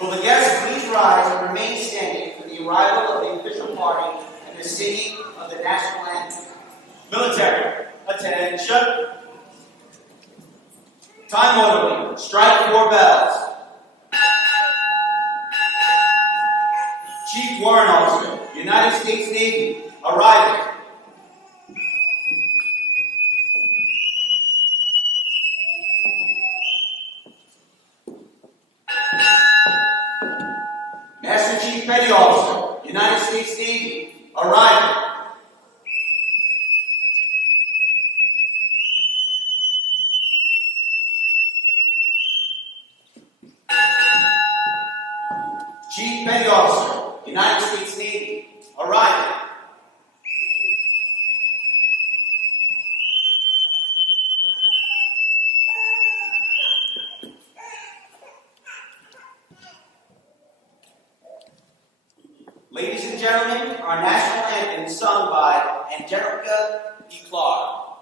Will the guests please rise and remain standing for the arrival of the official party and the singing of the national anthem? Military, attention. Time orderly, strike 4 bells. Chief Warrant Officer, United States Navy, arriving. Master Chief Petty Officer, United States Navy, arriving. Chief Petty Officer, United States Navy, arriving. Ladies and gentlemen, our national anthem is sung by Angelica D. Clark.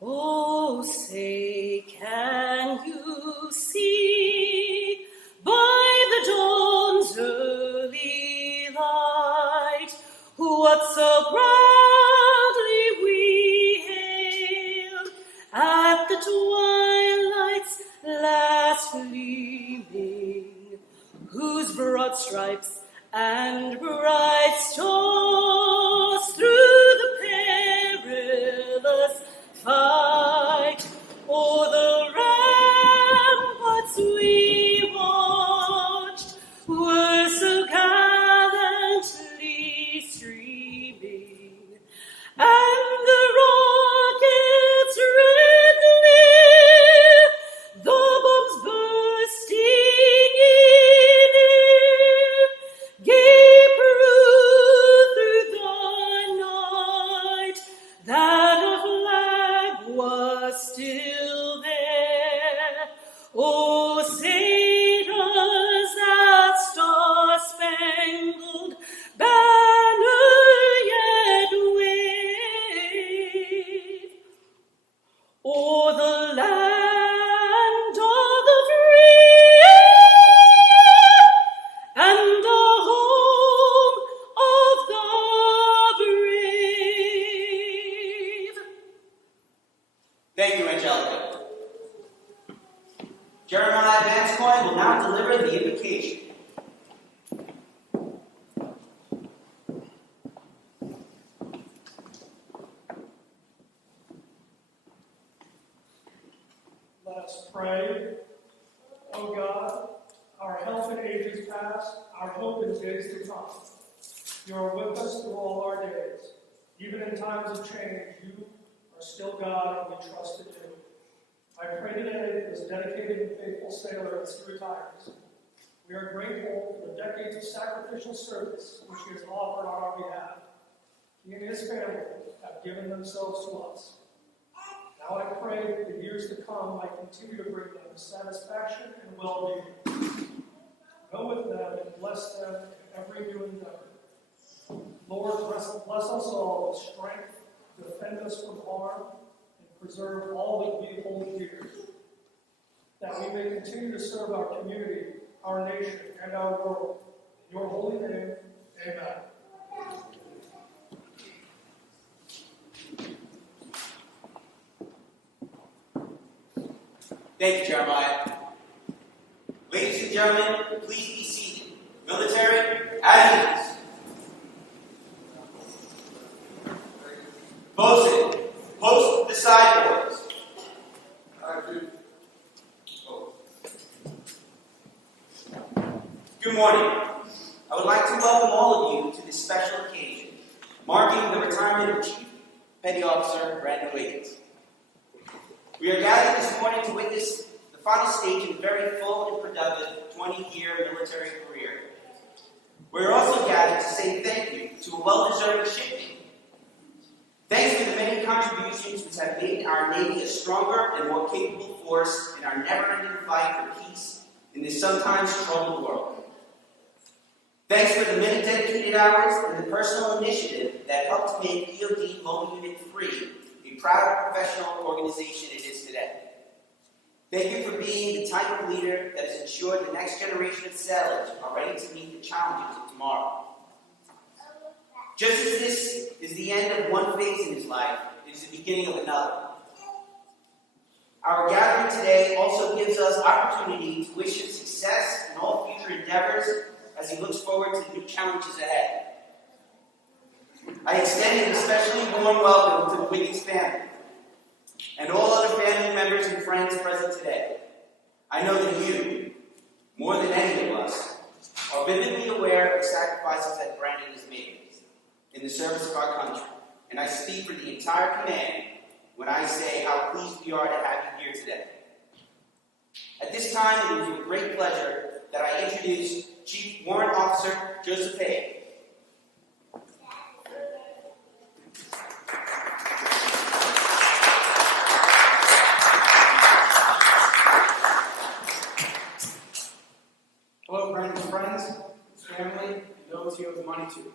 Oh, say, can you see by the dawn's early light what so proudly we hailed at the twilight's last gleaming, whose broad stripes and bright stars through the perilous fight o'er the ramparts we watched were so gallantly streaming, and the rockets' red glare, the bombs bursting in air, gave proof through the night that a flag was still there. Oh, say does that star-spangled banner yet wave o'er the land of the free and the home of the brave? Thank you, Angelica. Jeremiah Vanscoy will now deliver the invocation. Let us pray. O God, our health in ages past, our hope in days to come. You are with us through all our days. Even in times of change, you are still God, and we trust in you. I pray today for this dedicated and faithful sailor as he retires. We are grateful for the decades of sacrificial service which he has offered on our behalf. He and his family have given themselves to us. Now I pray that the years to come might continue to bring them satisfaction and well-being. Go with them and bless them in every new endeavor. Lord, bless us all with strength, defend us from harm, and preserve all that we hold dear, that we may continue to serve our community, our nation, and our world. In your holy name, amen. Thank you, Jeremiah. Ladies and gentlemen, please be seated. Military, at ease. Bosun, post the sideboards. Good morning. I would like to welcome all of you to this special occasion, marking the retirement of Chief Petty Officer Brandon Wiggins. We are gathered this morning to witness the final stage of a very full and productive 20-year military career. We are also gathered to say thank you to a well-deserved shipmate. Thanks for the many contributions which have made our Navy a stronger and more capable force in our never-ending fight for peace in this sometimes troubled world. Thanks for the many dedicated hours and the personal initiative that helped make EOD Mobile Unit 3 a proud professional organization it is today. Thank you for being the type of leader that has ensured the next generation of sailors are ready to meet the challenges of tomorrow. Just as this is the end of one phase in his life, it is the beginning of another. Our gathering today also gives us opportunity to wish him success in all future endeavors as he looks forward to the new challenges ahead. I extend an especially warm welcome to the Wiggins family and all other family members and friends present today. I know that you, more than any of us, are vividly aware of the sacrifices that Brandon has made in the service of our country, and I speak for the entire command when I say how pleased we are to have you here today. At this time, it is with great pleasure that I introduce Chief Warrant Officer Joseph Hay. Hello, Brandon's friends, his family, and those he owes money to.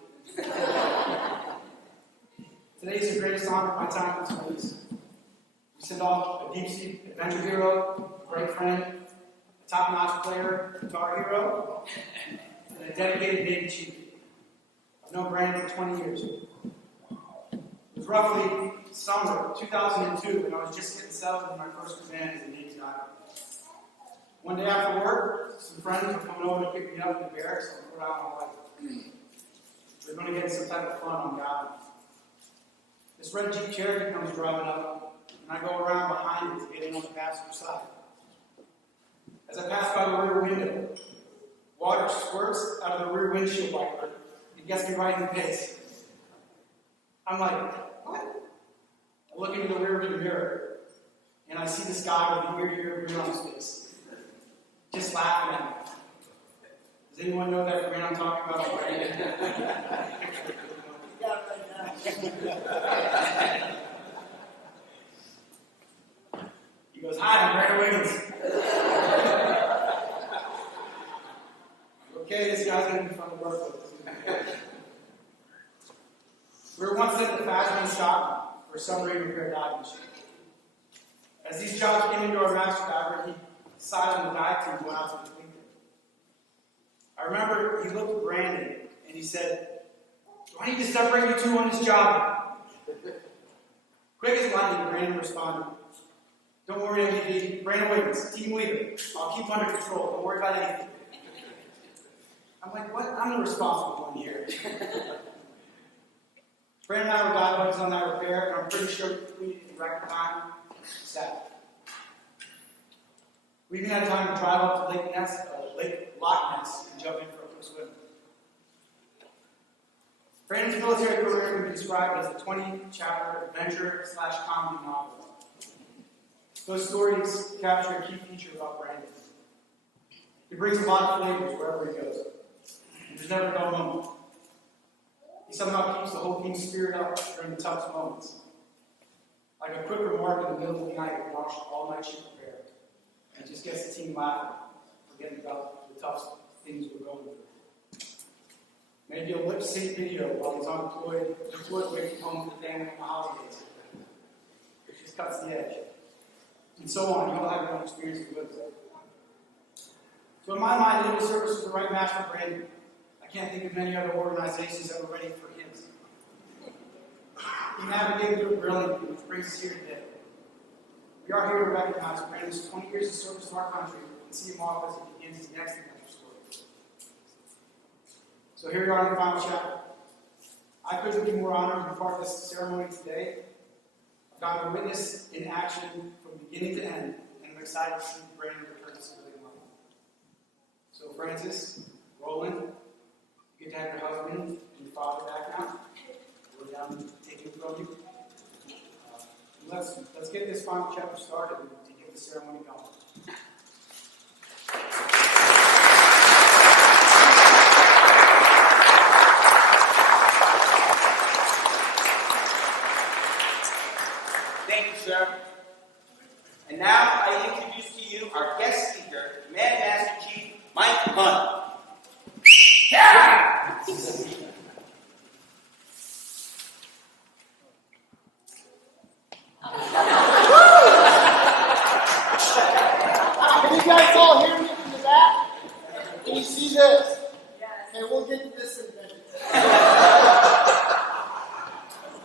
Today is the greatest honor of my time in this place. We send off a deep-sea adventure hero, a great friend, a top-notch player, guitar hero, and a dedicated Navy chief. I've known Brandon for 20 years. It was roughly summer of 2002 when I was just getting settled in my first command as a Navy diver. One day after work, some friends were coming over to pick me up in the barracks and put out my life. We were going to get some type of fun on the island. This red Jeep Cherokee comes driving up, and I go around behind it to get in on the passenger side. As I pass by the rear window, water squirts out of the rear windshield wiper and gets me right in the face. I'm like, what? I look into the rear view mirror, and I see this guy with a weird grin on his face, just laughing at me. Does anyone know that grin I'm talking about already? He goes, "Hi, I'm Brandon Wiggins." Okay, this guy's going to be fun to work with. We were once at the Fashion shop for a submarine repair diving machine. As these jobs came into our master diver, he decided on the dive team to go out to complete them. I remember he looked at Brandon and he said, "Do I need to separate you two on this job?" Quick as lightning, Brandon responded, "Don't worry, MVP. Brandon Wiggins, team leader. I'll keep him under control. Don't worry about anything." I'm like, what? I'm the responsible one here. Brandon and I were dive buddies on that repair, and I'm pretty sure we completed in record time. 7. We even had time to drive up to Lake Loch Ness and jump in for a quick swim. Brandon's military career can be described as a 20-chapter adventure/comedy novel. Those stories capture a key feature about Brandon. He brings a lot of flavors wherever he goes. And there's never a dull moment. He somehow keeps the whole team's spirit up during the toughest moments. Like a quick remark in the middle of the night, we watched all-night ship repair. And it just gets the team laughing, forgetting about the tough things we're going through. Maybe a lip sync video while he's unemployed away from home for the family on the holidays. It just cuts the edge. And so on. You all have your own experiences with it. So in my mind, Legal Service was the right match for Brandon. I can't think of many other organizations that were ready for his. He navigated through it brilliantly, which brings us here today. We are here to recognize Brandon's 20 years of service to our country and see him off as he begins his next adventure story. So here we are in the final chapter. I couldn't be more honored to be part of this ceremony today. I've gotten to witness in action from beginning to end, and I'm excited to see Brandon return to civilian life. So Francis, Roland, you get to have your husband and your father back now. We're down to take it from you. Let's get this final chapter started to get the ceremony going. Thank you, sir. And now I introduce to you our guest speaker, Command Master Chief Mike Hunt. Yeah!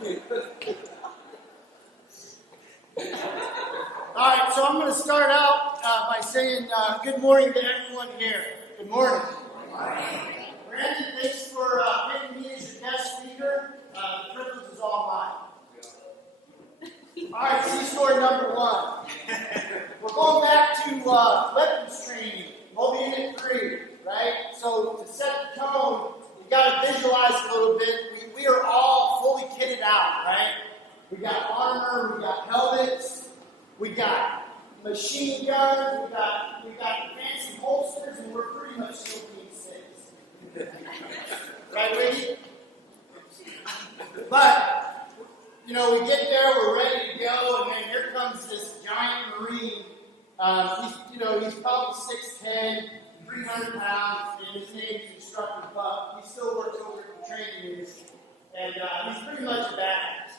All right, so I'm going to start out by saying good morning to everyone here. Good morning. Brandon, thanks for picking me as your guest speaker. The privilege is all mine. All right, see story number 1. We're going back to weapons training, Mobile Unit 3, right? So to set the tone, you got to visualize a little bit. We are all fully kitted out, right? We got armor, we got helmets, we got machine guns, we got fancy holsters, and we're pretty much still being safe. Right, Wiggy? But, you know, we get there, we're ready to go, and then here comes this giant Marine. He's probably 6'10", 300 pounds, and his name's Instructor Buck. He still works over at the training unit, and he's pretty much a badass.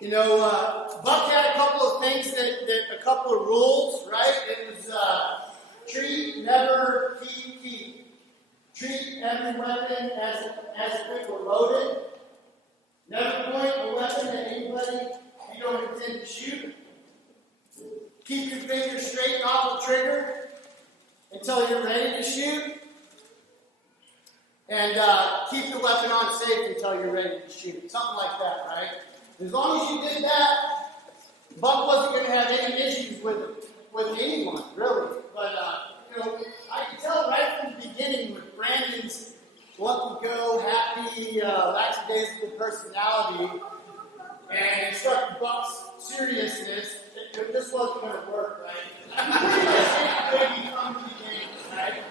You know, Buck had a couple of things a couple of rules, right? It was treat, never, keep. Treat every weapon as if it were loaded. Never point a weapon at anybody you don't intend to shoot. Keep your fingers straight off the trigger until you're ready to shoot. And keep the weapon on safe until you're ready to shoot. Something like that, right? As long as you did that, Buck wasn't going to have any issues with anyone, really. But, I could tell right from the beginning with Brandon's lucky-go, happy, lackadaisical personality and Instructor Buck's seriousness, this wasn't going to work, right? I'm pretty much ready from the beginning, right?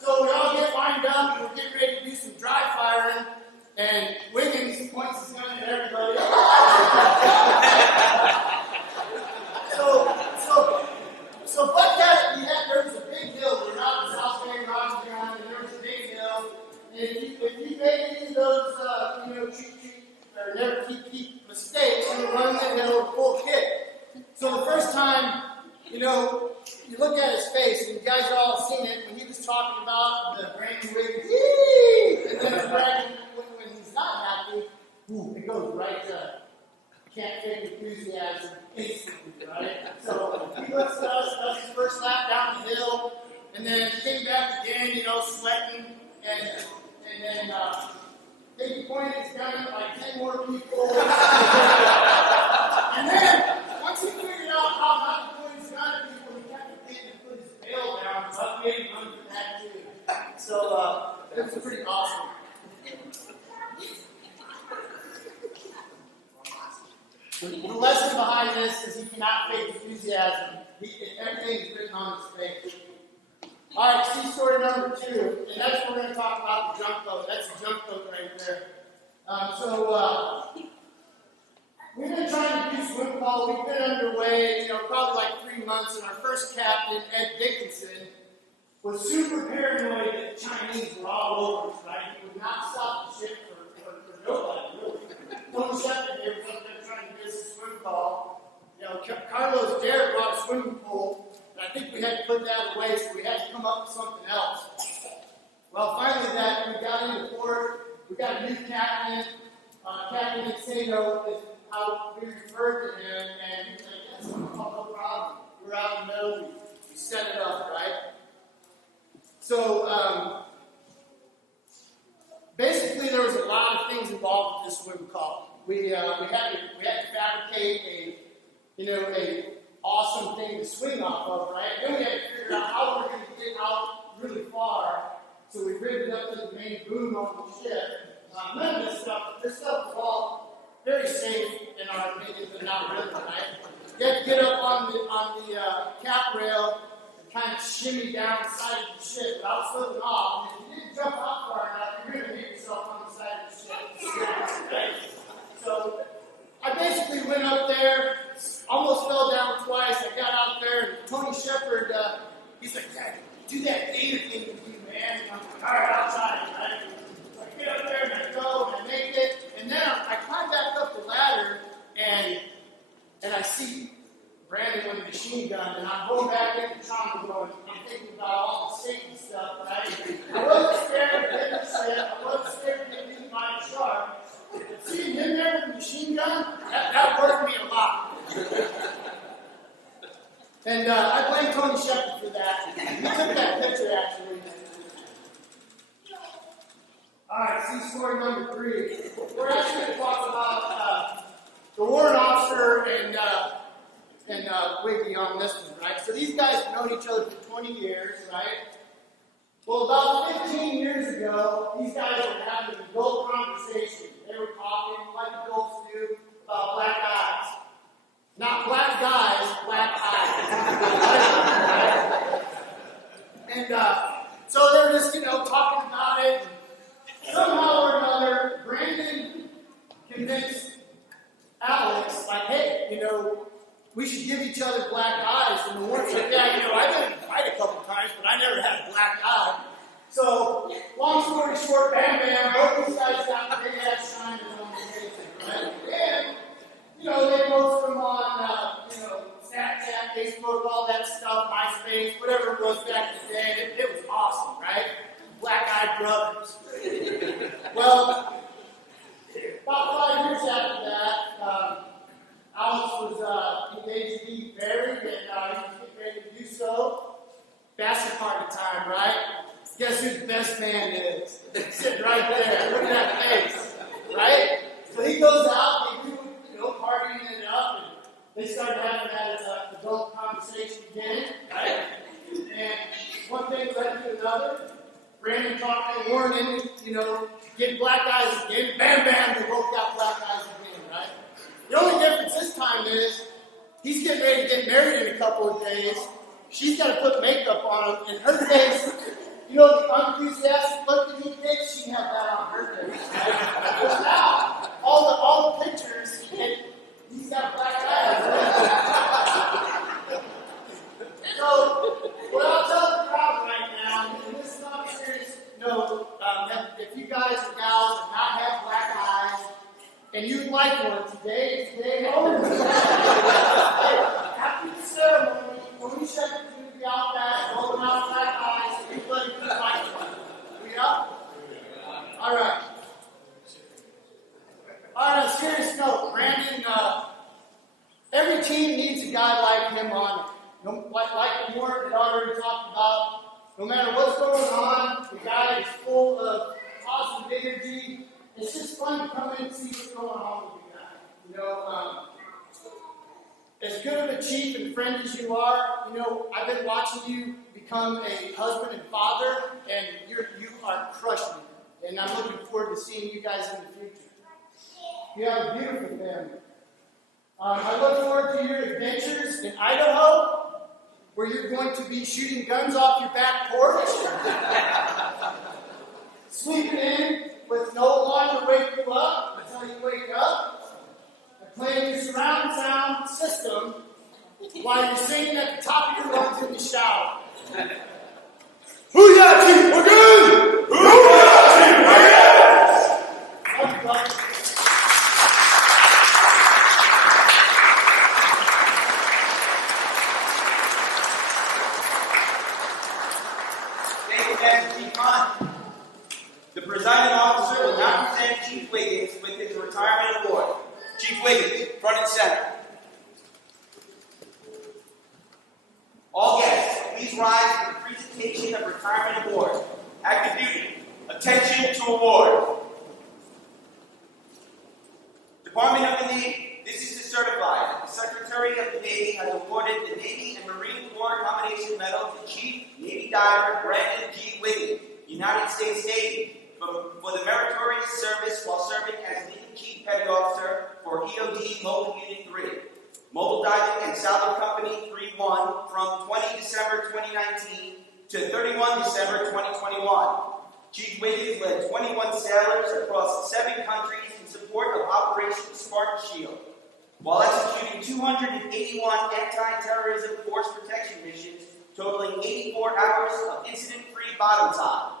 So we all get lined up, and we're getting ready to do some dry firing, and Wiggins points his gun at everybody. So Buck there was a big hill. We're out in South Bay, Rocky Ground, and there was a big hill. And if you made any of those, or never keep mistakes, you would run the hill full kick. So the first time, you look at his face, and you guys all have seen it, when he was talking about the Brandon Wiggins, and then Brandon, when he's not happy, it goes right to can't fake enthusiasm instantly, right? So he looks at us, does his first lap down the hill, and then came back again, sweating, and then he pointed his gun at like 10 more people. And then, once he figured out how not to point his gun at people, he kept forgetting to put his bail down, so I made him run for that too. So, it was pretty awesome. The lesson behind this is he cannot fake enthusiasm. Everything's written on his face. All right, see story number 2, and that's what we're going to talk about, the junk boat. That's the junk boat right there. We've been trying to do swim call. We've been underway, probably like 3 months, and our first captain, Ed Dickinson, was super paranoid that the Chinese were all over us, right? He would not stop the ship for nobody, really. Tony Shepard here was up there trying to get us a swim call. Carlos Dare brought a swimming pool, and I think we had to put that away, so we had to come up with something else. Well, finally, we got into port. We got a new captain. Captain Insano is how we referred to him, and he's like, "That's no problem. We're out in the middle. We set it up, right?" So, basically, there was a lot of things involved with this swim call. We had to fabricate a awesome thing to swing off of, right? Then we had to figure out how we're going to get out really far. So we rigged it up to the main boom on the ship. None of this stuff was all very safe in our opinion, but not really, right? You had to get up on the cap rail and kind of shimmy down the side of the ship without slipping off. And if you didn't jump out far enough, you're going to hit yourself on the side of the ship. Right? So I basically went up there, almost fell down twice. I got out there, and Tony Shepard, he's like, "Dad, do that data thing with you, man." And I'm like, "All right, I'll try it." Right? So I get up there, and I go, and I make it. And then I climb back up the ladder, and I see Brandon with a machine gun, and I'm going back in the trauma going, I'm thinking about all the safety stuff, right? I wasn't scared of getting shit. I wasn't scared of getting my truck. And I blame Tony Shepard for that. He took that picture, actually. All right, see story number 3. We're actually going to talk about the warrant officer and Wiggy on this one, right? So these guys have known each other for 20 years, right? Well, about 15 years ago, these guys were having an adult conversation. They were talking like adults do about black eyes. Not black guys, black eyes. And so they were just, talking about it. Somehow or another, Brandon convinced Alex, like, hey, we should give each other black eyes. And the warrant's like, yeah, I've been in a fight a couple times, but I never had a black eye. So, long story short, bam, bam, both these guys got big ass shiners on their faces, right? And, they post them on, Snapchat, Facebook, all that stuff, MySpace, whatever it was back in the day. It was awesome, right? Black-eyed brothers. Well, about 5 years after that, Alex was engaged to be married, and he was getting ready to do so. Bastard party time, right? Guess who the best man is? Sitting right there. Look at that face, right? So he goes out, they do, partying it up, and they start having that adult conversation again, right? And one thing led to another. Brandon talking, warning, getting black eyes again. Bam, bam, they both got black eyes again, right? The only difference this time is he's getting ready to get married in a couple of days. She's got to put makeup on him, and her face, the unenthusiastic look that he takes, she had that on her face. But now, all the pictures, he's got black eyes. So, what I'll tell the crowd right now, and this is not a serious note, if you guys or gals do not have black eyes, and you'd like one, today is the day home. After the ceremony, when we shut the community out back, rolling out black eyes, everybody can like one. We up? All right. On a serious note, Brandon, every team needs a guy like him on it. Like the Warren had already talked about, no matter what's going on, the guy is full of positive energy. It's just fun to come in and see what's going on with you guys. As good of a chief and friend as you are, I've been watching you become a husband and father, and you are crushing it. And I'm looking forward to seeing you guys in the future. You have a beautiful family. I look forward to your adventures in Idaho, where you're going to be shooting guns off your back porch, sleeping in with no alarm to wake you up until you wake up, and playing your surround sound system while you're singing at the top of your lungs in the shower. Booyah, Chief Wiggins! Booyah, Chief Wiggins! Love you, buddy. Thank you, Master Chief Hunt. The presiding officer will now present Chief Wiggins with his retirement award. Chief Wiggins, front and center. All guests, please rise for the presentation of retirement award. Active duty. Attention to award. Department of the Navy, this is to certify that the Secretary of the Navy has awarded the Navy and Marine Corps Combination Medal to Chief Navy Diver Brandon G. Wiggins, United States Navy, for the meritorious service while serving as Navy Chief Petty Officer for EOD Mobile Unit 3, Mobile Diving and Salvage Company 3-1 from 20 December 2019 to 31 December 2021. Chief Wiggins led 21 sailors across 7 countries in support of Operation Spartan Shield, while executing 281 anti-terrorism force protection missions totaling 84 hours of incident-free bottom time.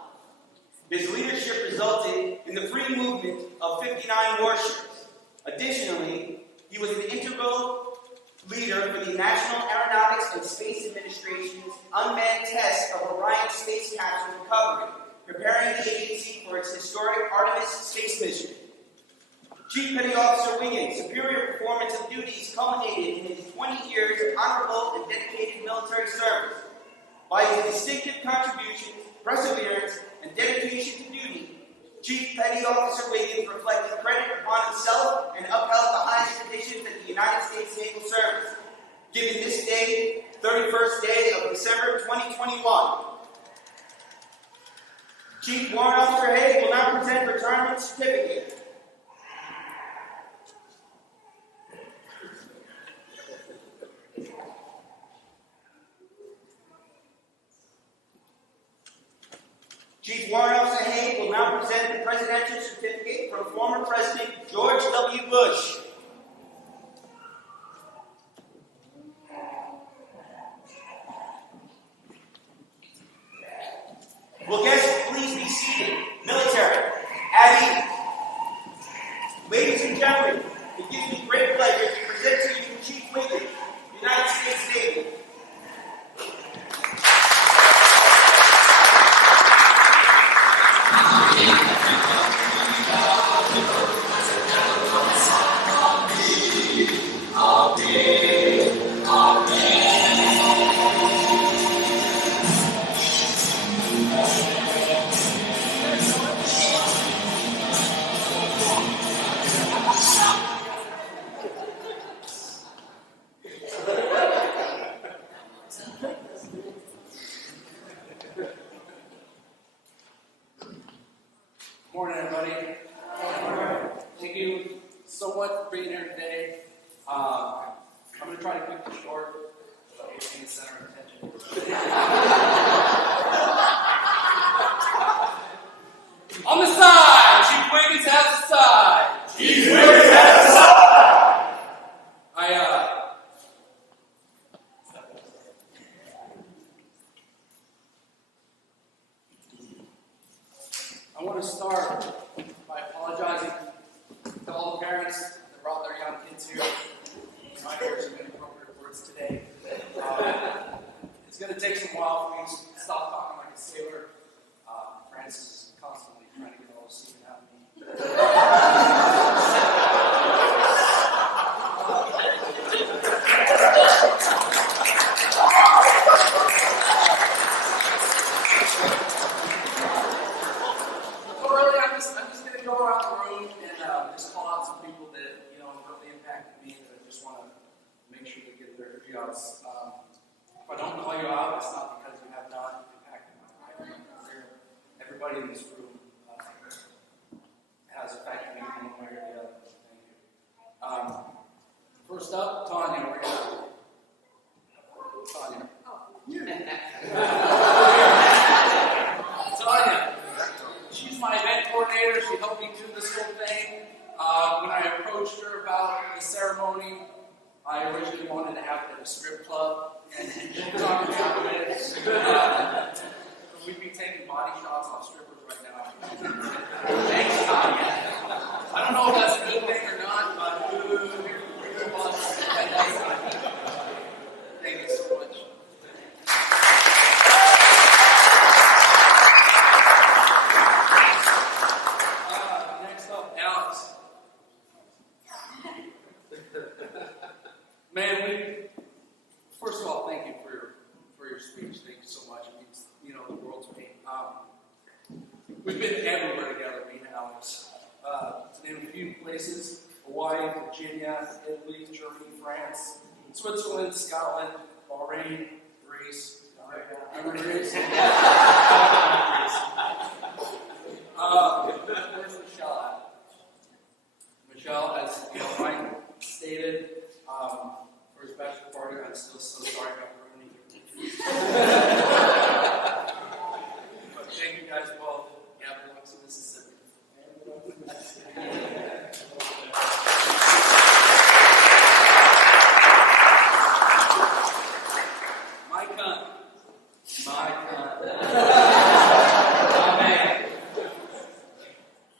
His leadership resulted in the free movement of 59 warships. Additionally, he was an integral leader for the National Aeronautics and Space Administration's unmanned test of Orion space capsule recovery, preparing the agency for its historic Artemis space mission. Chief Petty Officer Wiggins' superior performance of duties culminated in his 20 years of honorable and dedicated military service. By his distinctive contributions, perseverance, and dedication to duty, Chief Petty Officer Wiggins reflected credit upon himself and upheld the highest traditions of the United States Naval Service. Given this day, 31st day of December 2021, Chief Warrant Officer Hay will now present retirement certificate. Chief Warrant Officer Hay will now present the presidential certificate from former President George W. Bush. Will guests please be seated? Military, at ease. Ladies and gentlemen, it gives me great pleasure to present to you Chief Wiggins, United States Navy. Morning, everybody. Thank you so much for being here today. I'm going to try to keep it short, so you can center of attention. On the side, Chief Wiggins has the side. Chief Wiggins has the side. I want to start by apologizing to all the parents that brought their young kids here. My words are inappropriate words today. It's going to take some while for me to stop talking like a sailor. Francis is constantly trying to get all this steam out of me. So really, I'm just going to go around the room and just call out some people that really impacted me that I just want to make sure they get their jobs. If I don't call you out, it's not because you have not impacted my life and my career. Everybody in this room has affected me in one way or the other. Thank you. First up, Tanya. Where are you? Tanya. Tanya. She's my event coordinator. She helped me do this whole thing. When I approached her about the ceremony, I originally wanted to have it at a strip club, and she talked me out of it. We'd be taking body shots off strippers right now. Thanks, Tanya. I don't know if that's a good thing or not, but thank you so much. Next up, Alex. Man, first of all, thank you for your speech. Thank you so much. It means the world to me. We've been everywhere together, me and Alex. To name a few places: Hawaii, Virginia, Italy, Germany, France, Switzerland, Scotland, Bahrain, Greece. Remember Greece? Where's Michelle at? Michelle, as Mike stated, for his bachelor party, I'm still so sorry about ruining your But thank you guys both. Yeah, belongs to Mississippi. My cunt. My man.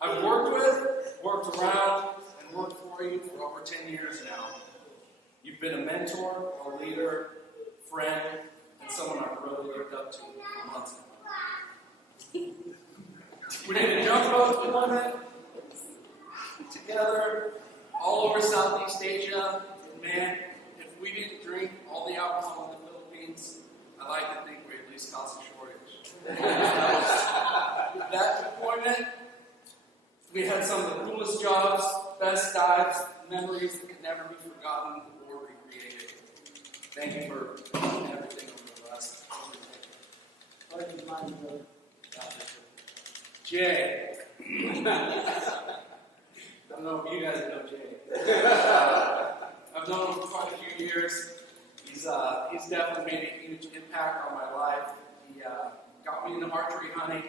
I've worked around, and worked for you for over 10 years now. You've been a mentor, a leader, friend, and someone I've really looked up to for months now. We did a jump rope tournament. together all over Southeast Asia. And man, if we didn't drink all the alcohol in the Philippines, I like to think we at least caused a shortage. That deployment, we had some of the coolest jobs, best dives, memories that can never be forgotten or recreated. Thank you for everything over the last 4 years. Jay. I don't know if you guys know Jay. I've known him for quite a few years. He's definitely made a huge impact on my life. He got me into archery hunting.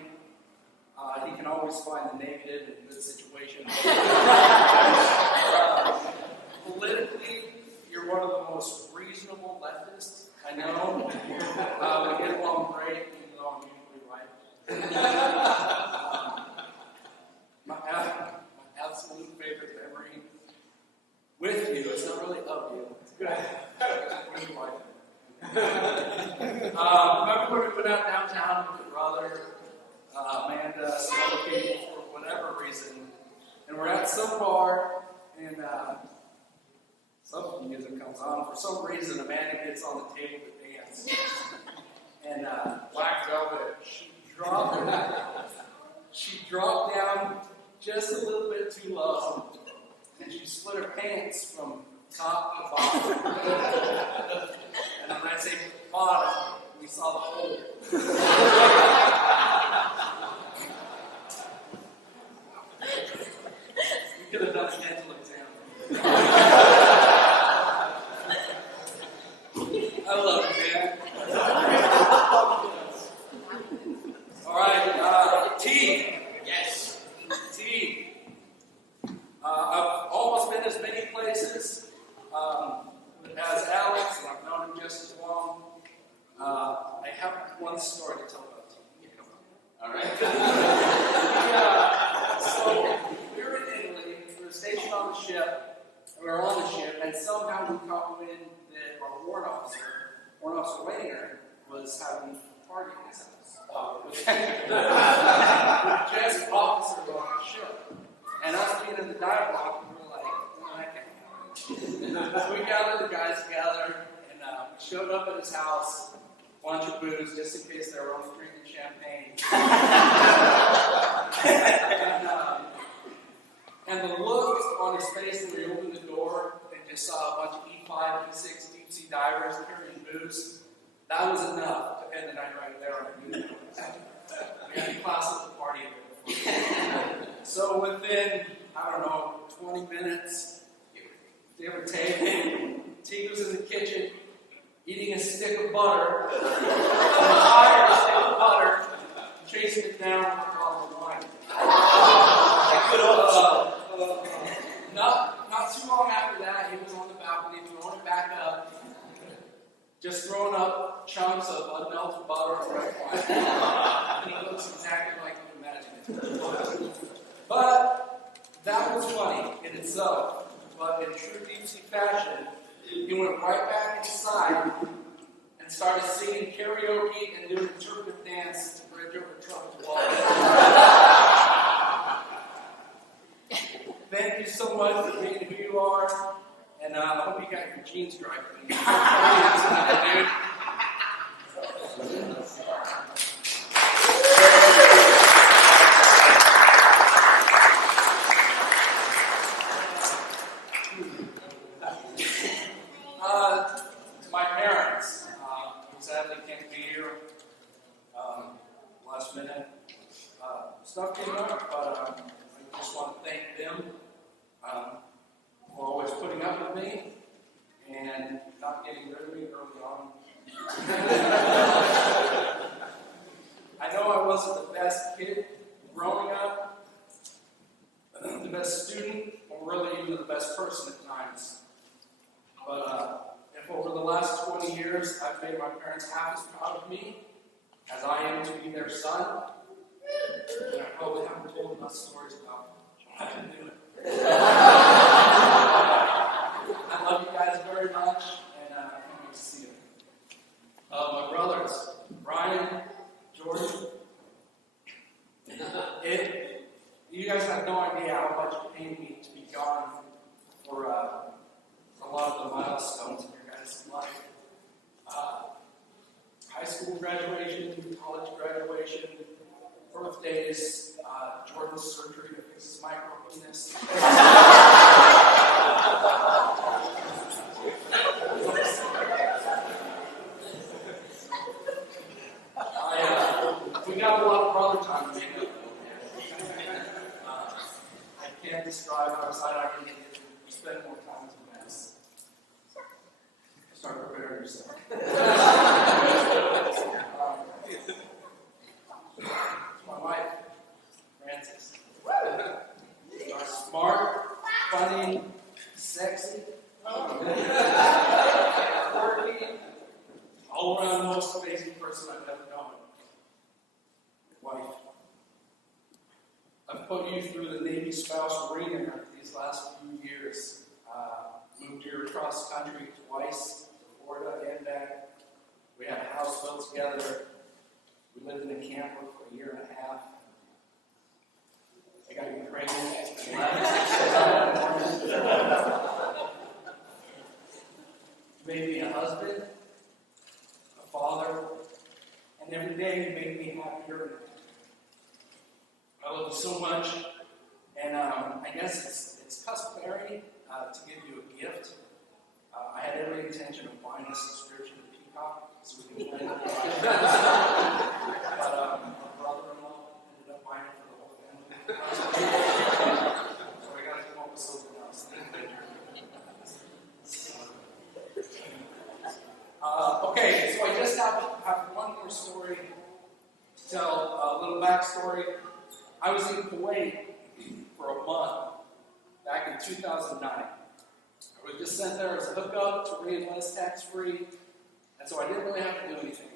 He can always find the negative in good situations. Politically, you're one of the most reasonable leftists I know. We get along great, even though I'm usually right. My absolute favorite memory with you, it's not really of you. It's good. Remember when we went out downtown with your brother, Amanda, some other people for whatever reason, and we're at some bar, and some music comes on. For some reason, Amanda gets on the table to dance, and Black Velvet, she dropped down just a little bit too low, and she split her pants from top to bottom. And when I say bottom, we saw the hole. We could have done a dental exam. I love you, man. All right, T. Yes. T. I've almost been as many places as Alex, and I've known him just as long. I have one story to tell about T. All right. So we were in Italy. We were stationed on the ship. We were on the ship, and somehow we caught wind that our warrant officer Wainer, was having a party in his house. Just officers on the ship. And us being in the dive block, we were like, well, that can't happen. So we gathered the guys together, and we showed up at his house, a bunch of booze, just in case they were only drinking champagne. And the look on his face when we opened the door and just saw a bunch of E5, E6 deep sea divers carrying booze, that was enough to end the night right there on a unit. We had a class at the party. So within, 20 minutes, give or take, T was in the kitchen eating a stick of butter, an entire stick of butter, chasing it down with a bottle of wine. Not too long after that, he was on the balcony throwing it back up, just throwing up chunks of unmelted butter and red wine. And he looks exactly like you imagine it. But that was funny in itself. But in true deep sea fashion, he went right back inside and started singing karaoke and doing interpretive dance to bridge over troubled water. Thank you so much for being who you are, and I hope you got your jeans dry clean. My parents, who sadly can't be here last minute. Stuff came up, but I just want to thank them for always putting up with me and not getting rid of me early on. I know I wasn't the best kid growing up, the best student, or really even the best person at times. But if over the last 20 years I've made my parents half as proud of me as I am to be their son, and I probably haven't told enough stories about what I've been doing. I love you guys very much, and I can't wait to see you. My brothers, Brian, Jordan, you guys have no idea how much it pained me me to be gone for a lot of the milestones in your guys' life. High school graduation, college graduation, birthdays, Jordan's surgery to fix his micro penis. We got a lot of brother time to make up. I can't describe how excited I can get to spend more time with the mess. Start preparing yourself. My wife, Frances. You are smart, funny, sexy, quirky, all around the most amazing person I've ever known. Wife. I've put you through the Navy spouse arena these last few years. Moved here across country twice, to Florida and back. We had a house built together. We lived in a camper for a year and a half. I got you pregnant. You made me a husband, a father, and every day you make me happier. I love you so much, and I guess it's customary to give you a gift. I had every intention of buying a subscription to Peacock so we can play it. But my brother-in-law ended up buying it for the whole family. So I got to come up with something else. Okay, so I just have one more story to tell, a little backstory. I was in Kuwait for a month back in 2009. I was just sent there as a hookup to re-enlist tax-free, and so I didn't really have to do anything.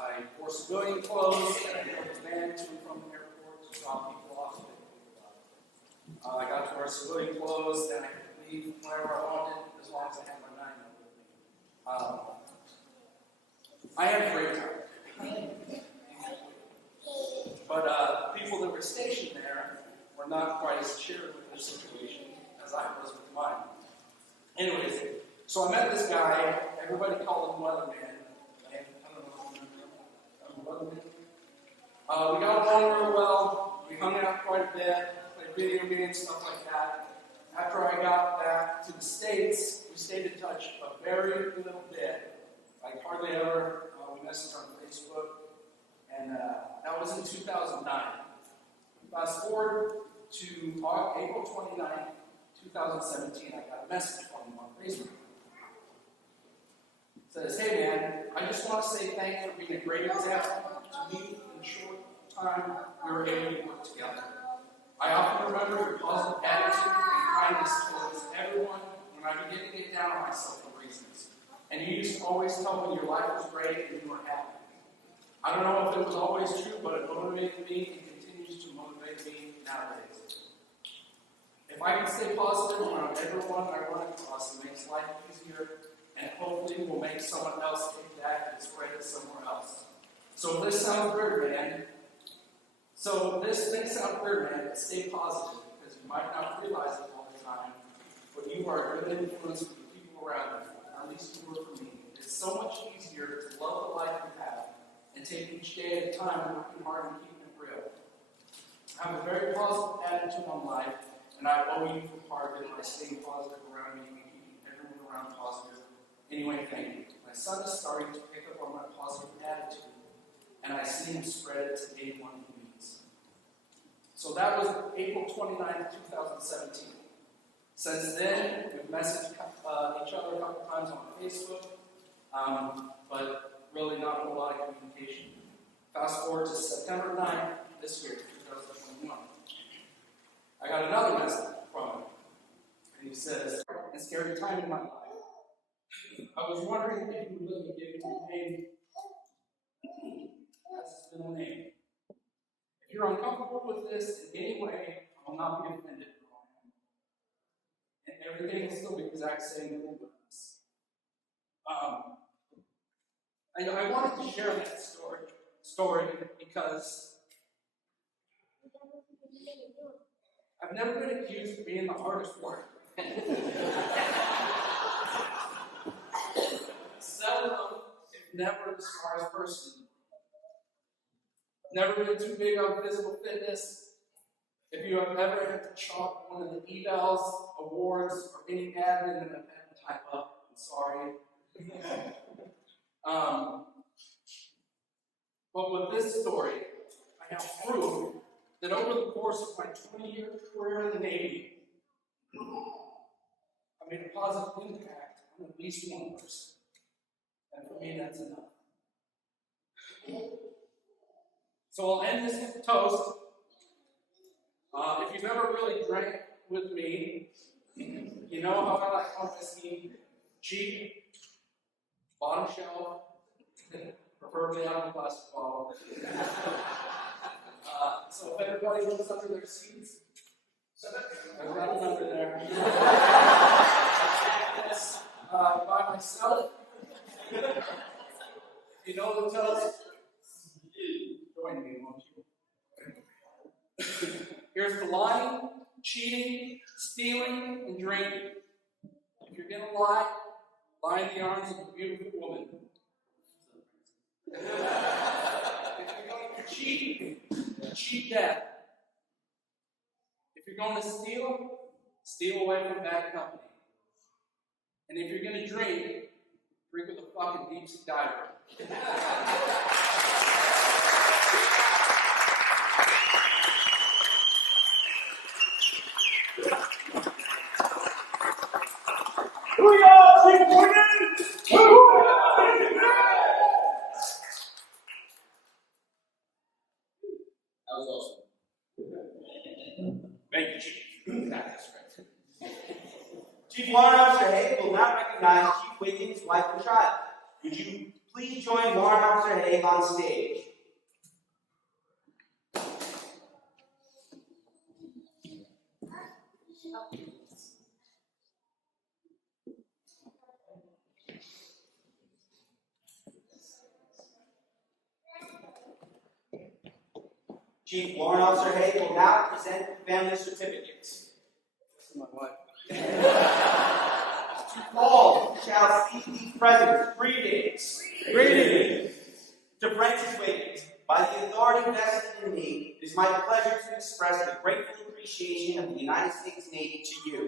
I wore civilian clothes, and I drove a van to and from the airport to drop people off. I got to wear civilian clothes, and I could leave whenever I wanted, as long as I had my 9 with me. I had a great time. But people that were stationed there were not quite as cheered with their situation as I was with mine. Anyways, so I met this guy. Everybody called him Weatherman. I don't know if you remember him. Weatherman. We got along real well. We hung out quite a bit, played video games, stuff like that. After I got back to the States, we stayed in touch a very little bit. Like hardly ever. We messaged on Facebook. And that was in 2009. Fast forward to April 29, 2017, I got a message from him on Facebook. It says, "Hey man, I just want to say thank you for being a great example to me in the short time we were able to work together. I often remember your positive attitude and kindness towards everyone when I begin to get down on myself for reasons. And you used to always tell me your life was great and you were happy. I don't know if it was always true, but it motivated me and continues to motivate me nowadays. If I can stay positive around everyone I run across, it makes life easier and hopefully will make someone else take that and spread it somewhere else. So this sounds weird, man. This may sound weird, man, but stay positive because you might not realize it all the time, but you are a good influence for the people around you, or at least you were for me. It's so much easier to love the life you have and take each day at a time, working hard and keeping it real. I have a very positive attitude on life, and I owe you for part of it by staying positive around me and keeping everyone around positive. Anyway, thank you. My son is starting to pick up on my positive attitude, and I see him spread it to anyone he meets." So that was April 29th, 2017. Since then, we've messaged each other a couple times on Facebook, but really not a whole lot of communication. Fast forward to September 9th this year, 2021. I got another message from him, and he says, "A scary time in my life. I was wondering if you would let me give you a name." That's his middle name. "If you're uncomfortable with this in any way, I will not be offended. And everything will still be the exact same with us." I wanted to share that story because I've never been accused of being the hardest worker. Seldom, if never, the smartest person. Never been too big on physical fitness. If you have ever had to chalk one of the evals, awards, or any admin that I've had to type up, I'm sorry. But with this story, I have proof that over the course of my 20-year career in the Navy, I made a positive impact on at least one person. And for me, that's enough. So I'll end this toast. If you've ever really drank with me, you know how I like my whiskey cheap, bottom shelf, preferably out of a plastic bottle. So if everybody looks under their seats, I've got one under there. I drank this by myself. You know the toast? Join me, won't you? Here's the lying, cheating, stealing, and drinking. If you're going to lie, lie in the arms of a beautiful woman. If you're going to cheat, cheat death. If you're going to steal, steal away from bad company. And if you're going to drink with a fucking deep sea diver. That was awesome. Thank you, Chief. That's right. Chief Warrant Officer Haig will now recognize Chief Wiggins' wife and child. Would you please join Warrant Officer Haig on stage? Chief Warrant Officer Haig will now present the family certificates. This is my wife. All shall see the present. Greetings. Greetings. To Francis Wiggins, by the authority vested in me, it is my pleasure to express the grateful appreciation of the United States Navy to you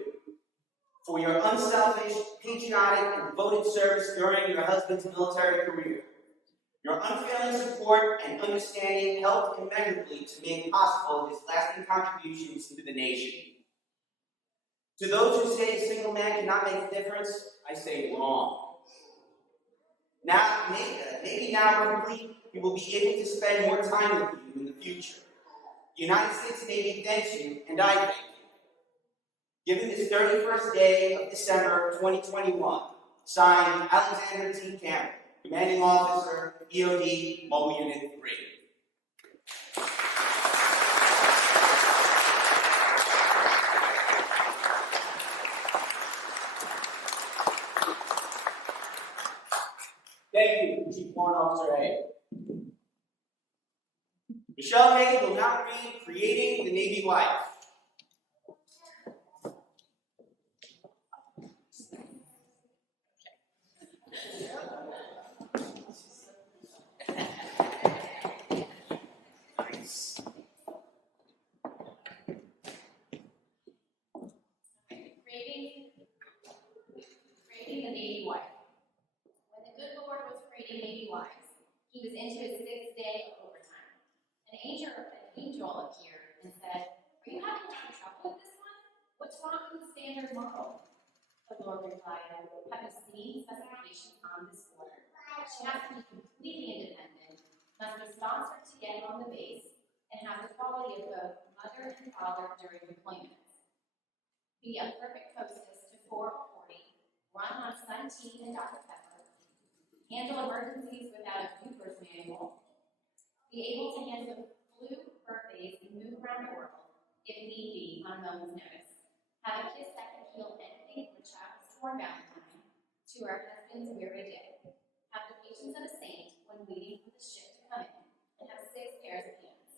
for your unselfish, patriotic, and devoted service during your husband's military career. Your unfailing support and understanding helped immeasurably to make possible his lasting contributions to the nation. To those who say a single man cannot make a difference, I say wrong. Now, maybe now complete, we will be able to spend more time with you in the future. The United States Navy thanks you, and I thank you. Given this 31st day of December 2021, signed Alexander T. Cameron, Commanding Officer, EOD, Mobile Unit 3. Thank you, Chief Warrant Officer Haig. Michelle Haig will now read Creating the Navy Life. Creating the Navy wife. When the good Lord was creating Navy wives, he was into his 6th day of overtime. An angel appeared and said, "Are you having trouble with this one? What's wrong with the standard model?" The Lord replied, "Have you seen specifications on this order? She has to be completely independent, must be sponsored to get on the base, and have the quality of both mother and father during deployments. Be a perfect hostess to 4 or 40, run on Sun Tea and Dr. Pepper, handle emergencies without a Cooper's manual, be able to handle flu, birthdays, and move around the world, if need be, on a moment's notice, have a kiss that can heal anything from a child's torn Valentine to her husband's weary day, have the patience of a saint when waiting for the ship to come in, and have 6 pairs of hands."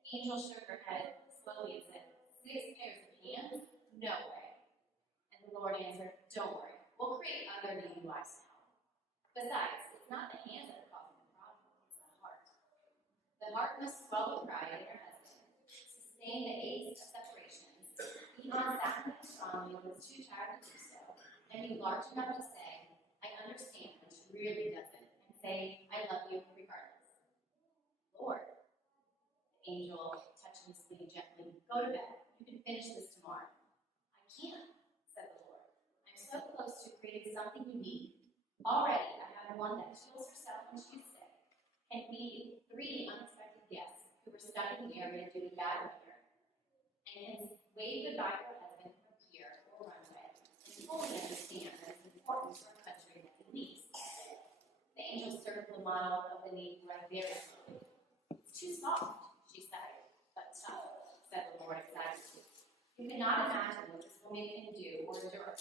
The angel shook her head slowly and said, 6 pairs of hands? No way. And the Lord answered, don't worry, we'll create other needy wives now. Besides, it's not the hands that are causing the problem, it's the heart. The heart must swell with pride in your husband, sustain the aches of separations, be on soundly and strongly when it's too tired to do so, and be large enough to say, I understand when she really doesn't, and say, I love you regardless. Lord, the angel touching his sleeve gently, go to bed. You can finish this tomorrow. I can't, said the Lord. I'm so close to creating something unique. Already, I have one that chills herself when she's sick, and feed 3 unexpected guests who were stuck in the area due to bad weather, and can wave goodbye to her husband from pier or runway, and fully understand that it's important for a country that he leaves. The angel circled the model of the Navy right very slowly. It's too soft, she said, but tough, said the Lord excitedly. You cannot imagine what this woman can do or endure.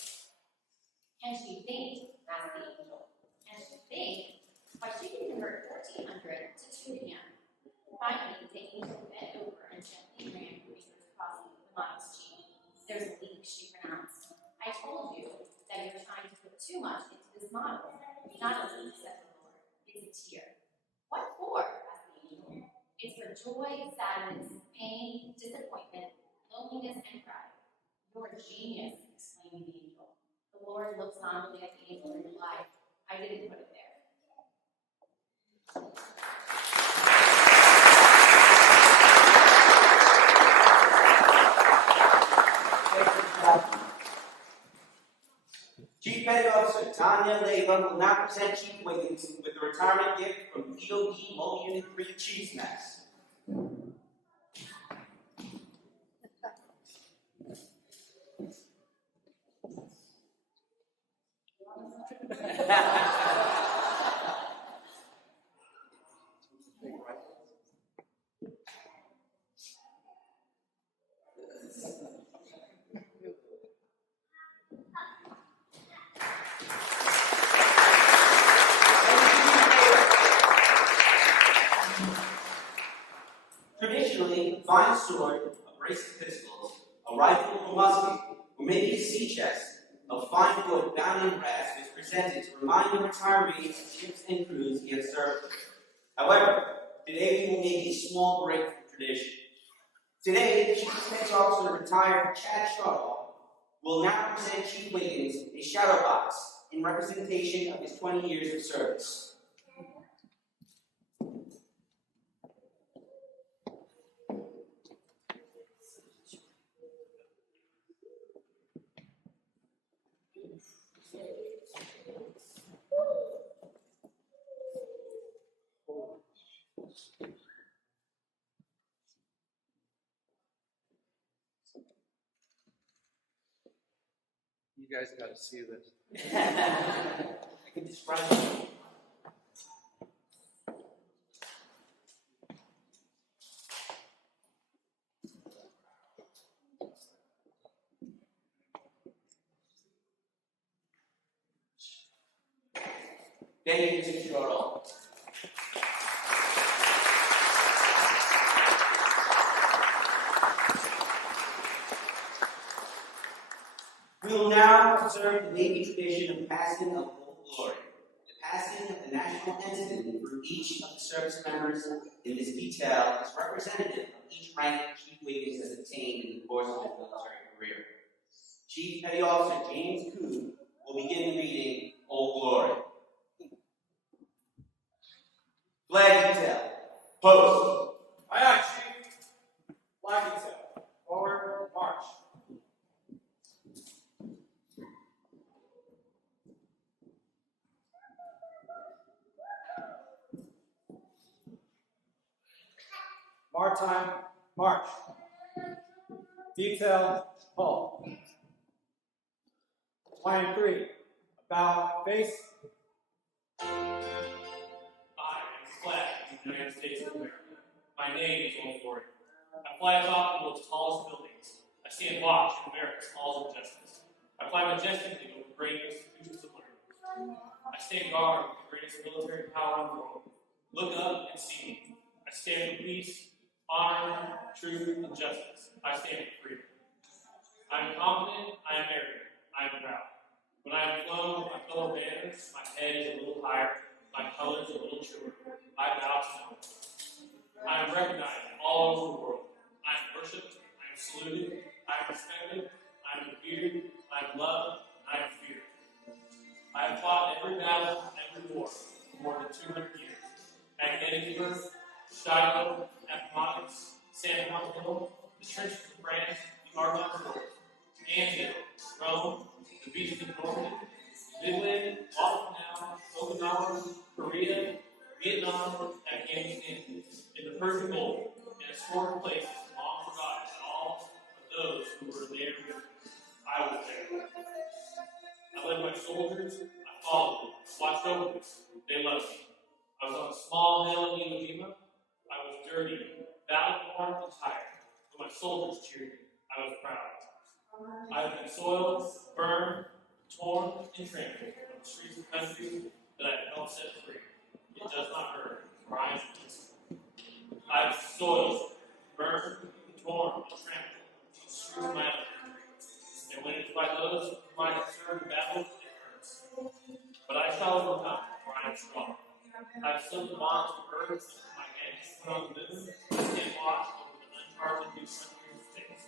Can she think? Asked the angel. Can she think? Why, she can convert 1,400 to 2 to him. Finally, the angel bent over and gently ran her fingers across the model's cheek. There's a leak, she pronounced. I told you that you're trying to put too much into this model. It's not a leak, said the Lord. It's a tear. What for? Asked the angel. It's for joy, sadness, pain, disappointment, loneliness, and pride. You're a genius, exclaimed the angel. The Lord looked somberly at the angel and replied, I didn't put it there. Chief Petty Officer Tanya Leyva will now present Chief Wiggins with the retirement gift from EOD Mobile Unit 3 Chiefs Mess. Traditionally, a fine sword, a brace of pistols, a rifle or musket, or maybe a sea chest of fine wood bound in brass was presented to remind the retirees of ships and crews he had served with. However, today we will make a small break from tradition. Today, the Chief Petty Officer retired Chad Shaw will now present Chief Wiggins a shadow box in representation of his 20 years of service. You guys got to see this. I can describe it. Thank you, Mr. Shortle. We will now observe the Navy tradition of passing of Old Glory. The passing of the national ensign for each of the service members in this detail is representative of each rank Chief Wiggins has attained in the course of his military career. Chief Petty Officer James Coon will begin the reading Old Glory. Flag detail. Post. Aye, aye, Chief. Flag detail. Forward, march. Maritime, march. Detail, halt. Line 3, about face. I am the flag of the United States of America. My name is Old Glory. I fly atop the world's tallest buildings. I stand watch in America's halls of justice. I fly majestically over great institutions of learning. I stand guard with the greatest military power in the world. Look up and see me. I stand for peace, honor, truth, and justice. I stand for freedom. I am confident, I am arrogant, I am proud. When I am flown with my fellow banners, my head is a little higher, my colors a little truer. I bow to no one. I am recognized all over the world. I am worshipped, I am saluted, I am respected, I am revered, I am loved, I am feared. I have fought every battle, every war, for more than 200 years. At Gettysburg, Shiloh, Appomattox, San Juan Hill, the trenches of France, the Argonne Wars, Antietam, Rome, the beaches of Normandy, Midland, Guadalcanal, Okinawa, Korea, Vietnam, Afghanistan, in the Persian Gulf, and a score of places long forgotten, and all of those who were there with me. I was there. I led my soldiers, I followed them, watched over them, they loved me. I was on a small hill in Iwo Jima. I was dirty, battle-worn, and tired, but my soldiers cheered me. I was proud. I have been soiled, burned, torn, and trampled on the streets of countries that I have helped set free. It does not hurt, for I am peaceful. I have been soiled, burned, torn, and trampled on the streets of my own country. And when it is by those whom I have served in battle, it hurts. But I shall overcome, for I am strong. I have slipped the bonds of earth, my hands put on the moon, and watched over the uncharted new frontiers of space.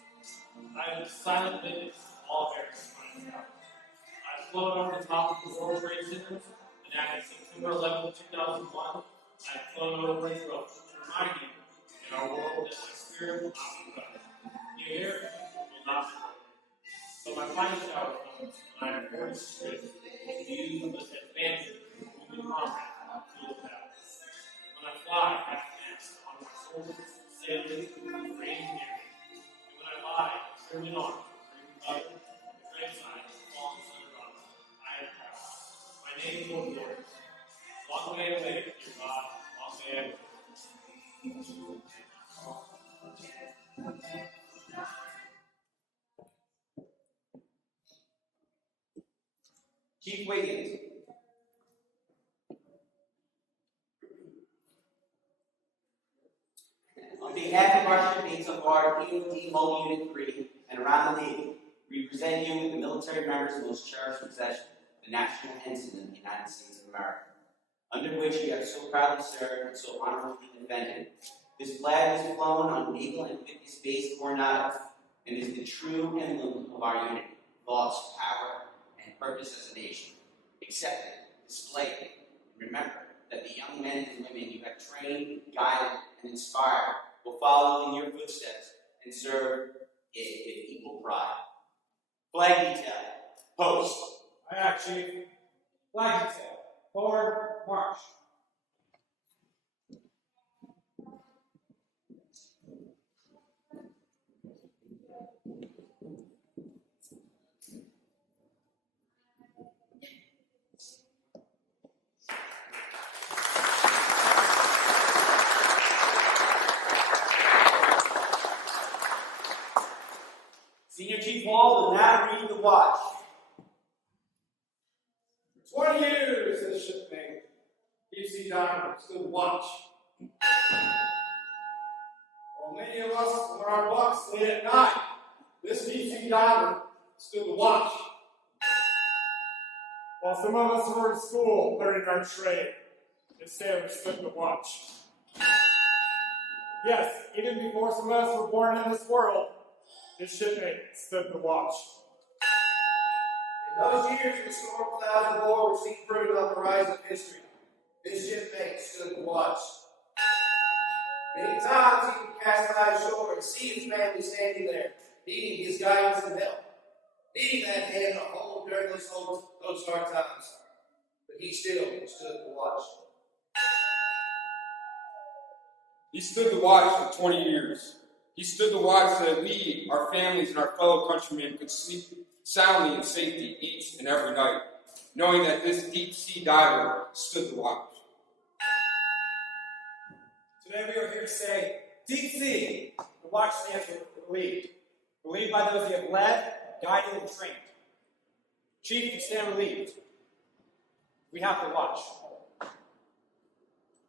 I have been silent witness of all America's finest hours. I have flown over the top of the World Trade Centers, and after September 11, 2001, I have flown over Israel to remind you in our world that my spirit will not be crushed. The American will not be broken. So my finest hour comes, and I am very strict to use the advantage of the combat. When I fly, I cast on my soldiers, sailors, rain and air. And when I lie, turn it on, bring the red sign, fallen thunder on. I am proud. My name is Lord Lord. Long way away, dear God, long way away. Chief Wiggins. On behalf of our shipmates of our EOD Mobile Unit 3 and around the Navy, we present you with the military member's most cherished possession, the national ensign of the United States of America, under which we have so proudly served and so honorably defended. This flag is flown on Naval Amphibious Base Coronado and is the true emblem of our unity, thoughts, power, and purpose as a nation. Accept it, display it, and remember that the young men and women you have trained, guided, and inspired will follow in your footsteps and serve it with equal pride. Flag detail, post. Aye, aye, Chief. Flag detail. Forward, march. Senior Chief Hall will now read the watch. For 20 years as shipmate, Deep Sea Diver stood watch. While many of us on our bucks lay at night, this Deep Sea Diver stood the watch. While some of us were in school learning our trade, this sailor stood the watch. Yes, even before some of us were born in this world, his shipmate stood the watch. In those years when storm clouds of war were seen brewing on the horizon of history, his shipmate stood the watch. Many times he would cast an eye ashore and see his family standing there, needing his guidance and help, needing that hand to hold during those hard times. But he still stood the watch. He stood the watch for 20 years. He stood the watch so that we, our families, and our fellow countrymen could sleep soundly in safety each and every night, knowing that this deep sea diver stood the watch. Today we are here to say, Deep Sea, the watch stands for relieved. Relieved by those you have led, guided, and trained. Chief, you stand relieved. We have to watch.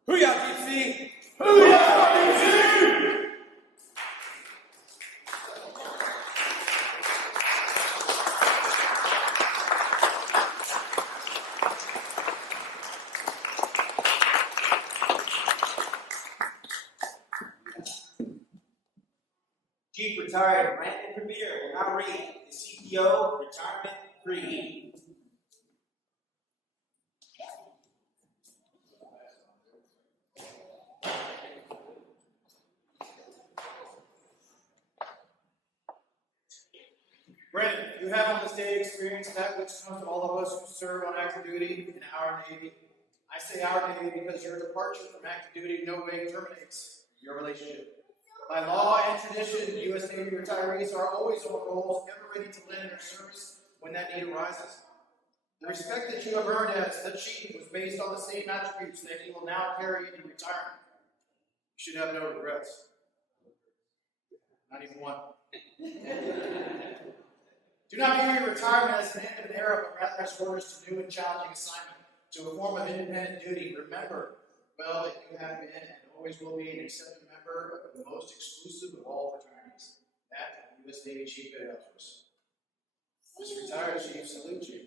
Hoo-yah, Deep Sea! Hoo-yah, Deep Sea! retired Brandon Premier will now read the CPO retirement creed. Brandon, you have on this day experienced that which comes to all of us who serve on active duty in our Navy. I say our Navy because your departure from active duty in no way terminates your relationship. By law and tradition, U.S. Navy retirees are always on rolls, ever ready to lend their service when that need arises. The respect that you have earned as the chief was based on the same attributes that you will now carry in retirement. You should have no regrets. Not even one. Do not view your retirement as an end of an era, but rather as orders to new and challenging assignment, to a form of independent duty. Remember, well, that you have been and always will be an accepted member of the most exclusive of all fraternities, that of the U.S. Navy Chief Petty Officers. This retired chief salute you.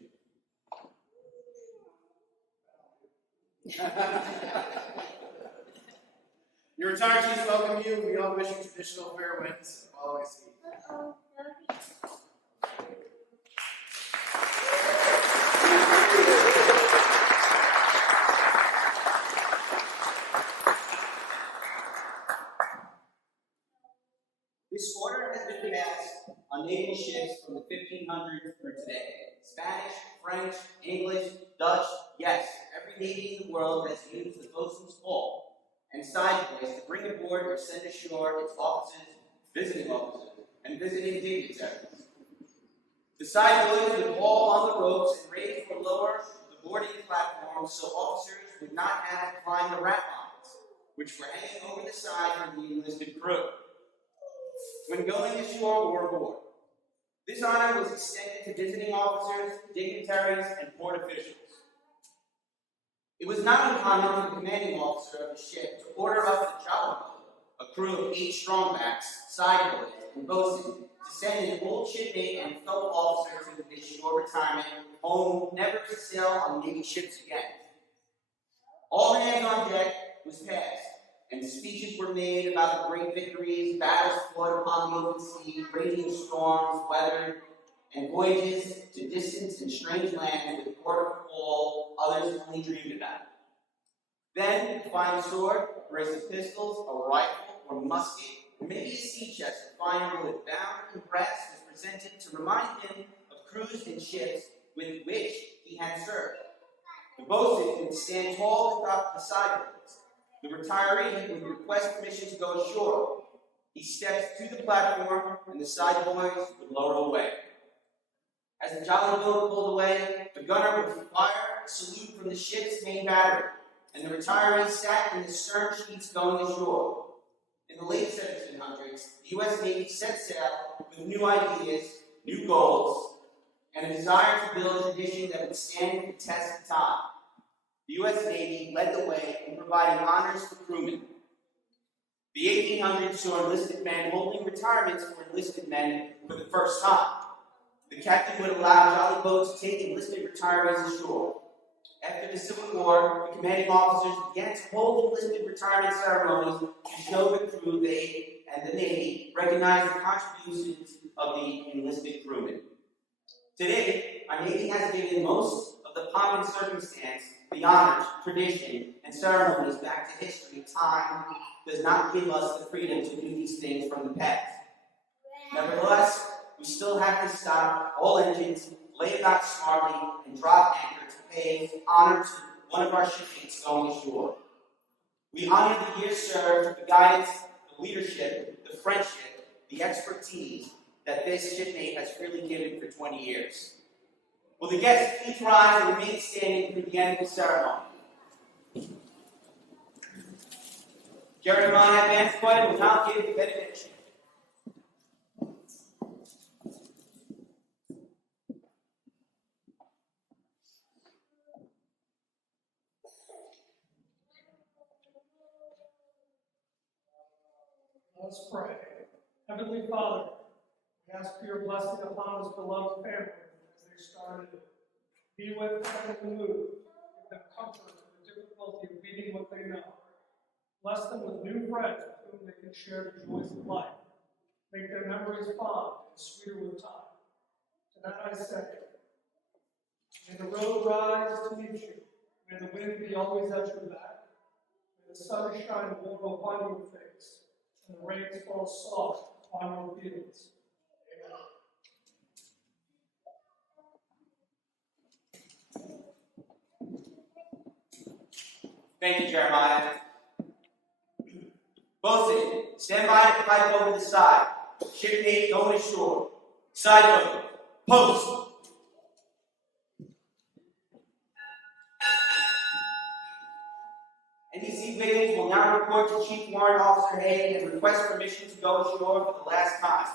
Your retired chiefs welcome you. We all wish you traditional fair winds and always see. This order has been passed on naval ships from the 1500s through today. Spanish, French, English, Dutch, yes, every navy in the world has used the bosun's call and side boys to bring aboard or send ashore its officers, visiting officers, and visiting dignitaries. The side boys would haul on the ropes and raise or lower the boarding platform so officers would not have to climb the rat lines, which were hanging over the side from the enlisted crew when going ashore or aboard. This honor was extended to visiting officers, dignitaries, and port officials. It was not uncommon for the commanding officer of the ship to order up the jolly boat, a crew of 8 strongbacks, side boys, and boatswain, to send an old shipmate and fellow officer to this shore retirement home, never to sail on Navy ships again. All hands on deck was passed, and speeches were made about the great victories, battles fought upon the open sea, raging storms, weather, and voyages to distant and strange lands with port of call others only dreamed about. Then, a fine sword, a brace of pistols, a rifle or musket, or maybe a sea chest of fine wood bound in brass was presented to remind him of crews and ships with which he had served. The boatswain would stand tall atop the sideboards. The retiree would request permission to go ashore. He stepped to the platform, and the side boys would lower away. As the jolly boat pulled away, the gunner would fire a salute from the ship's main battery, and the retiree sat in the stern sheets going ashore. In the late 1700s, the U.S. Navy set sail with new ideas, new goals, and a desire to build a tradition that would stand the test of time. The U.S. Navy led the way in providing honors for crewmen. The 1800s saw enlisted men holding retirements for enlisted men for the first time. The captain would allow jolly boats to take enlisted retirees ashore. After the Civil War, the commanding officers began to hold enlisted retirement ceremonies to show the crew they and the Navy recognized the contributions of the enlisted crewmen. Today, our Navy has given most of the pomp and circumstance, the honors, tradition, and ceremonies back to history. Time does not give us the freedom to do these things from the past. Nevertheless, we still have to stop all engines, lay about smartly, and drop anchor to pay honor to one of our shipmates going ashore. We honor the years served, the guidance, the leadership, the friendship, the expertise that this shipmate has freely given for 20 years. Will the guests please rise and remain standing through the end of the ceremony? Jerry Devon Advanced Boy will now give the benediction. Let's pray. Heavenly Father, we ask for your blessing upon this beloved family as they started. Be with them in the move. Give them comfort in the difficulty of leading what they know. Bless them with new friends with whom they can share the joys of life. Make their memories fond and sweeter with time. To that I say, may the road rise to meet you. May the wind be always at your back. May the sun shine warm upon your face, and the rains fall soft on your fields. Thank you, Jeremiah. Bosun, stand by to pipe over the side. Shipmate going ashore. Side boat, post. NDC Wiggins will now report to Chief Warrant Officer Hay and request permission to go ashore for the last time.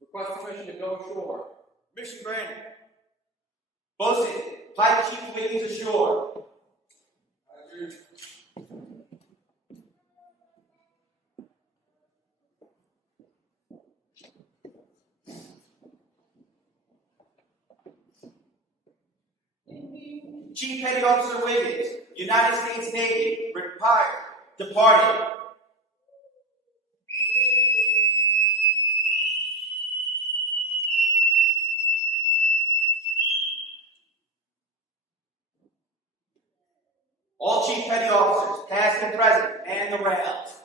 Request permission to go ashore. Mission granted. Bosun, pipe Chief Wiggins ashore. Chief Petty Officer Wiggins, United States Navy, retired, departed. All Chief Petty Officers, past and present, man the rails.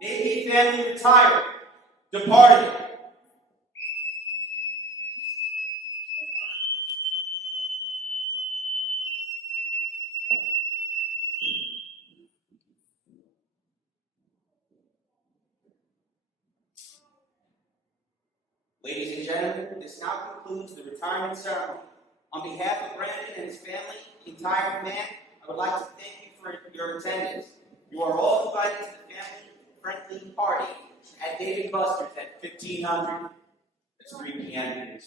Navy family retired, departed. Ladies and gentlemen, this now concludes the retirement ceremony. On behalf of Brandon and his family, the entire command, I would like to thank you for your attendance. You are all invited to the family-friendly party at Dave & Buster's at 1500. It's 3 p.m.